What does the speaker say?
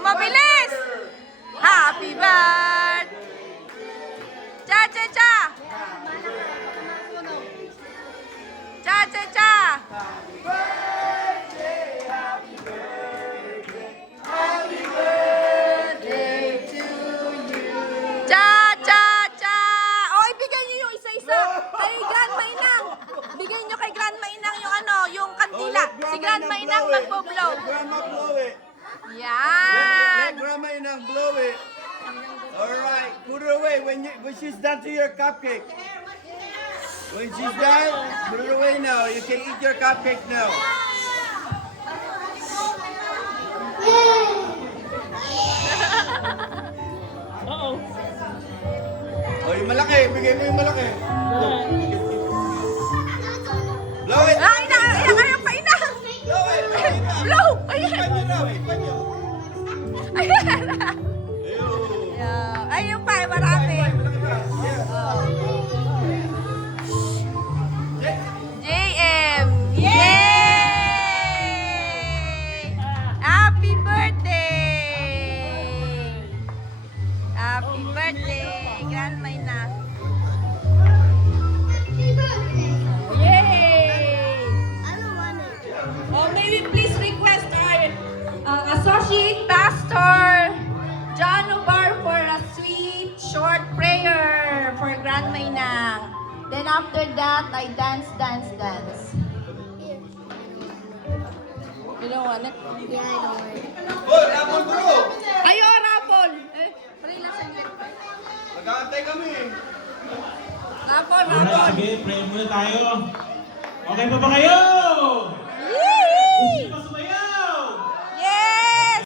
mabilis! Happy birthday! Cha-cha-cha! Cha-cha-cha! Cha-cha-cha! O, ibigay niyo yung isa-isa. Kay Grandma Inang. Bigay niyo kay Grandma Inang yung ano, yung kandila. Si Grandma Inang magbo-blow. Grandma blow it. Yan. Let Grandma Inang blow it. Alright, put it away when she's done to your cupcake. When she's done, put it away now. You can eat your cupcake now. Oh, yung malaki. Bigay mo yung malaki. Blow it. Ay, ayun pa, Inang. Blow it. Blow. Ayan. Ipan nyo raw. Ipan nyo. Ayan. Ayun. Ayun pa, marami. Malaki ba? Yeah. JM. Yay! Happy birthday! Happy birthday, Grandma Inang. Yay! Oh, may we please request our Associate Pastor John Obar for a sweet, short prayer for Grandma Inang. Then after that, I dance. You don't want it? Oh, rapol bro. Ayo, Rapol! Pali lang sa inyo. Mag-aantay kami. Rapol! Alright, sige, pray muna tayo. Okay pa ba kayo?